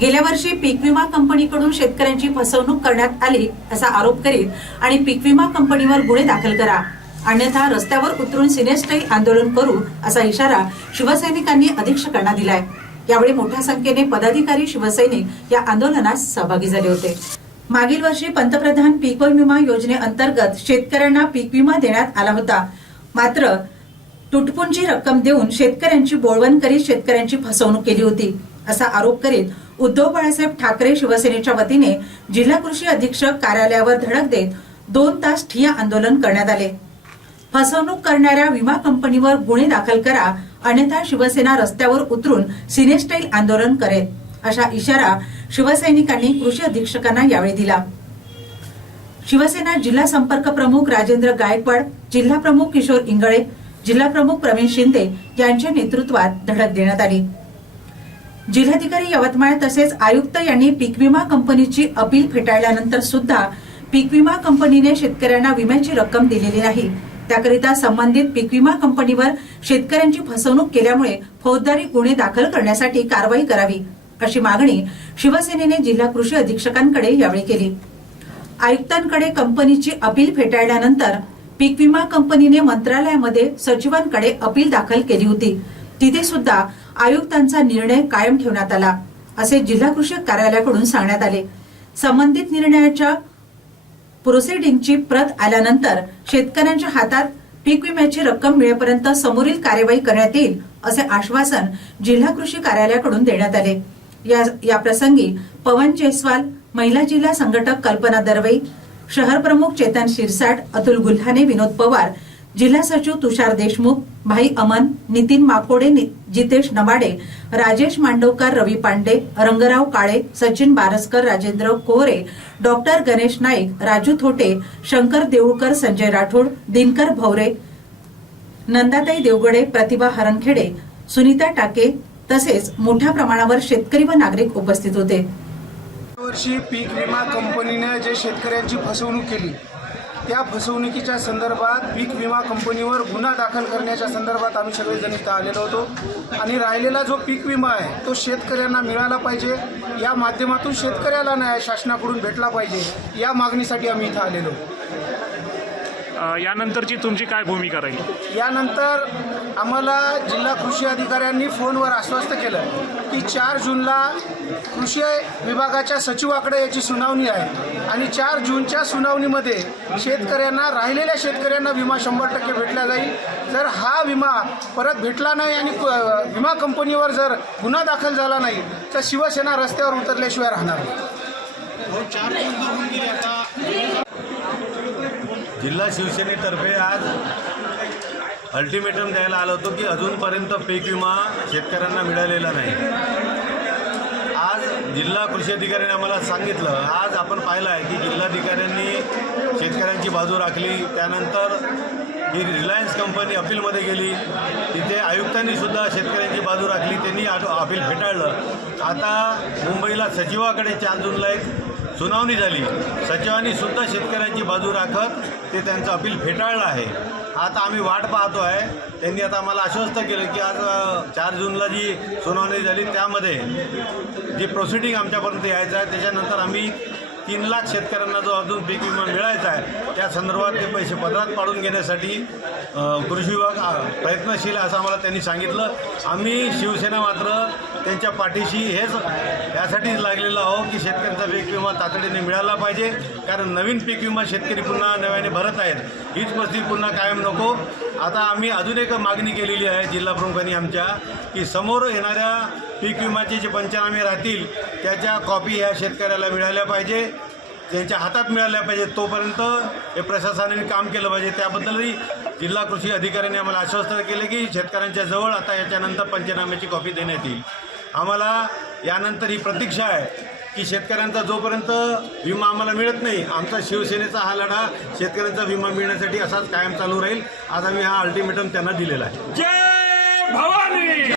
गेल्या वर्षी पीक विमा कंपनीकडून शेतकऱ्यांची फसवणूक करण्यात आली असा आरोप करीत आणि पीक विमा कंपनीवर गुन्हे दाखल करा. अन्यथा रस्त्यावर उतरून सिनेस्टाईल आंदोलन करू असा इशारा शिवसैनिकांनी अधीक्षकांना दिलाय. यावेळी मोठ्या संख्येने पदाधिकारी शिवसैनिक या आंदोलनात सहभागी झाले होते. मागील वर्षी पंतप्रधान पीक विमा योजनेअंतर्गत शेतकऱ्यांना पीक विमा देण्यात आला होता. मात्र तुटपुंजी रक्कम देऊन शेतकऱ्यांची बोळवण करीत शेतकऱ्यांची फसवणूक केली होती. असा आरोप करीत उद्धव बाळासाहेब ठाकरे शिवसेनेच्या वतीने जिल्हा कृषी अधीक्षक कार्यालयावर धडक देत दोन तास ठिया आंदोलन करण्यात आले. फसवणूक करणाऱ्या विमा कंपनीवर गुन्हे दाखल करा अन्यथा शिवसेना रस्त्यावर उतरून सिनेस्टाईल आंदोलन करेल अशा इशारा शिवसैनिकांनी कृषी अधीक्षकांना यावेळी दिला. शिवसेना जिल्हा संपर्क प्रमुख राजेंद्र गायकवाड जिल्हा प्रमुख किशोर इंगळे जिल्हा प्रमुख प्रवीण शिंदे यांच्या नेतृत्वात धडक देण्यात आली. जिल्हाधिकारी यवतमाळ तसेच आयुक्त यांनी पीक विमा कंपनीची अपील फेटाळल्यानंतर सुद्धा पीक विमा कंपनीने शेतकऱ्यांना विम्याची रक्कम दिलेली नाही. त्याकरिता संबंधित पीक विमा कंपनीवर शेतकऱ्यांची फसवणूक केल्यामुळे फौजदारी गुन्हे दाखल करण्यासाठी कारवाई करावी अशी मागणी शिवसेनेने जिल्हा कृषी अधीक्षकांकडे यावेळी केली. आयुक्तांकडे कंपनीची अपील फेटाळल्यानंतर पीक विमा कंपनीने मंत्रालयामध्ये सचिवांकडे अपील दाखल केली होती. तिथे सुद्धा आयुक्तांचा निर्णय कायम ठेवण्यात आला असे जिल्हा कृषी कार्यालयाकडून सांगण्यात आले. संबंधित निर्णयाच्या प्रोसिडिंगची प्रत आल्यानंतर शेतकऱ्यांच्या हातात पीक विम्याची रक्कम मिळेपर्यंत समोरील कार्यवाही करण्यात येईल असे आश्वासन जिल्हा कृषी कार्यालयाकडून देण्यात आले. या या प्रसंगी पवन जयस्वाल महिला जिल्हा संघटक कल्पना दरवई शहर प्रमुख चेतन शिरसाट अतुल गुल्हाने विनोद पवार जिल्हा सचिव तुषार देशमुख भाई अमन नितीन माकोडे जितेश नवाडे राजेश मांडवकर रवी पांडे रंगराव काळे सचिन बारसकर राजेंद्र कोहरे डॉक्टर गणेश नाईक राजू थोटे शंकर देऊळकर संजय राठोड दिनकर भवरे नंदाताई देवगडे प्रतिभा हरणखेडे सुनीता टाके तसेच मोठ्या प्रमाणावर शेतकरी व नागरिक उपस्थित होते. वर्षी पीक विमा कंपनीने जे शेतकऱ्यांची फसवणूक केली त्या फसवणुकीच्या संदर्भात पीक विमा कंपनीवर गुन्हा दाखल करण्याच्या संदर्भात आम्ही सगळेजण इथं आलेलो होतो. आणि राहिलेला जो पीक विमा आहे तो शेतकऱ्यांना मिळाला पाहिजे. या माध्यमातून शेतकऱ्याला न्याय शासनाकडून भेटला पाहिजे. या मागणीसाठी आम्ही इथं आलेलो. यानंतरची तुमची काय भूमिका राहील? यानंतर आम्हाला जिल्हा कृषी अधिकाऱ्यांनी फोनवर आश्वस्त केलं की चार जूनला कृषी विभागाच्या सचिवाकडे याची सुनावणी आहे आणि चार जूनच्या सुनावणीमध्ये शेतकऱ्यांना राहिलेल्या शेतकऱ्यांना विमा शंभर टक्के भेटला जाईल. जर हा विमा परत भेटला नाही आणि विमा कंपनीवर जर गुन्हा दाखल झाला नाही तर शिवसेना रस्त्यावर उतरल्याशिवाय राहणार नाही. जिल्हा शिवसेनेतर्फे आज अल्टिमेटम द्यायला आलो होतो की अजूनपर्यंत पीक विमा शेतकऱ्यांना मिळालेला नाही. आज जिल्हा कृषी अधिकाऱ्यांनी आम्हाला सांगितलं आज आपण पाहिलं आहे की जिल्हाधिकाऱ्यांनी शेतकऱ्यांची बाजू राखली त्यानंतर ही रिलायन्स कंपनी अपीलमध्ये गेली तिथे आयुक्तांनी सुद्धा शेतकऱ्यांची बाजू राखली त्यांनी आ- अपील फेटाळलं. आता मुंबईला सचिवाकडे चार जूनला एक सुनावणी झाली. सचिवांनी सुद्धा शेतकऱ्यांची बाजू राखत ते त्यांचं अपील फेटाळलं आहे. आता आम्ही वाट पाहतो आहे त्यांनी आता आम्हाला आश्वस्त केलं की आज चार जूनला जी सुनावणी झाली त्यामध्ये जी प्रोसिडिंग आमच्यापर्यंत यायचं आहे त्याच्यानंतर आम्ही तीन लाख शेतकऱ्यांना जो अजून पीक विमा मिळायचा आहे त्या संदर्भात ते पैसे पदरात पाडून घेण्यासाठी कृषी विभाग प्रयत्नशील असं आम्हाला त्यांनी सांगितलं. आम्ही शिवसेना मात्र त्यांच्या पाठीशी हेच यासाठीच लागलेलो आहो की शेतकऱ्यांचा पीक विमा तातडीने मिळाला पाहिजे. कारण नवीन पीक विमा शेतकरी पुन्हा नव्याने भरत आहेत. हीच परिस्थिती पुन्हा कायम नको. आता आम्ही अजून एक मागणी केलेली आहे जिल्हा प्रमुखांनी आमच्या की समोर येणाऱ्या पीक विम्याचे जे पंचनामे राहतील त्याच्या कॉपी ह्या शेतकऱ्याला मिळाल्या पाहिजे त्यांच्या हातात मिळाल्या पाहिजे तोपर्यंत हे प्रशासनाने काम केलं पाहिजे. त्याबद्दलही जिल्हा कृषी अधिकाऱ्यांनी आम्हाला आश्वस्त केले की शेतकऱ्यांच्या जवळ आता याच्यानंतर पंचनाम्याची कॉपी देण्यात येईल. आम्हाला यानंतर ही प्रतीक्षा आहे की शेतकऱ्यांचा जोपर्यंत विमा आम्हाला मिळत नाही आमचा शिवसेनेचा हा लढा शेतकऱ्यांचा विमा मिळण्यासाठी असाच कायम चालू राहील. आज आम्ही हा अल्टिमेटम त्यांना दिलेला आहे. जय भवानी!